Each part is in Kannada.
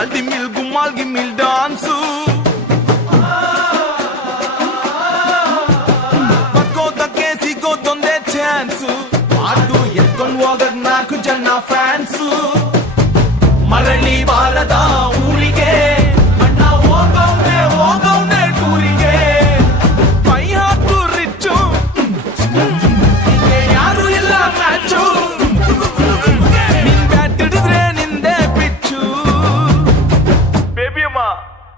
ಡಿಮಾಲ್ ಡಿಮಿಲ್ ಗುಮ್ಮಾಲ್ ಗಿಮ್ಮಿಲ್ ಡಾನ್ಸು ಬದುಕೋದಕ್ಕೆ ಸಿಗೋದೊಂದೇ ಚಾನ್ಸು ಅದು ಎತ್ಕೊಂಡು ಹೋಗಕ್ 4 ಜನ ಫ್ಯಾನ್ಸು ಮರಳಿ ಬಾರದ ಊರಿಗೆ ಅಣ್ಣ ಹೋಗವ್ನೆ ಟೂರಿಗೆ ಕೈ ಹಾಕು ರಿಚ್ಚು ಯಾರು ಇಲ್ಲ ಮ್ಯಾಚು ನಿನ್ ಬ್ಯಾಟ್ ಹಿಡಿದ್ರೆ ನಿಂದೆ ಪಿಚ್ಚು ಬೇಬಿ ಅಮ್ಮ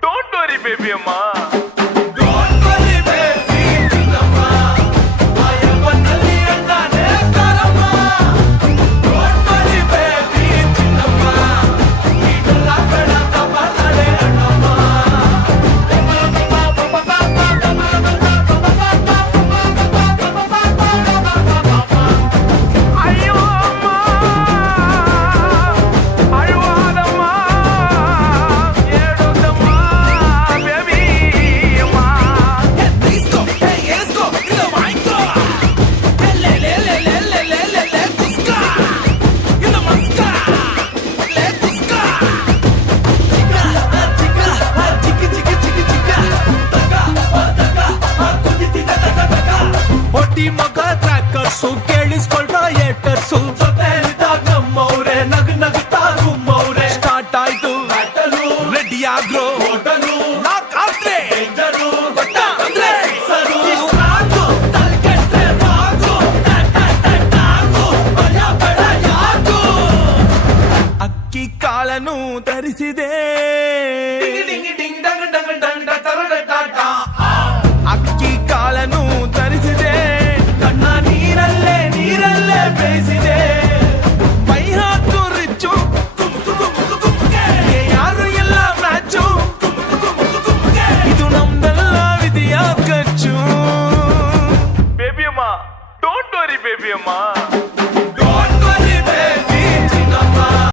ಡೋಂಟ್ ವರಿ ಬೇಬಿ ಅಮ್ಮ ಮಗ ಟ್ರ್ಯಾಕರ್ಸು ಕೇಳಿಸ್ಕೊಳ್ರ ಏಟರ್ಸು ನಮ್ಮವ್ರೆ ನಗ್ತಾ ಗುಮ್ಮವ್ರೆ ಸ್ಟಾರ್ಟ್ ಆಯ್ತು ರೆಡಿ ಆಗ್ರೋ ಅಕ್ಕಿ ಕಾಳನು ತರಿಸಿದೆ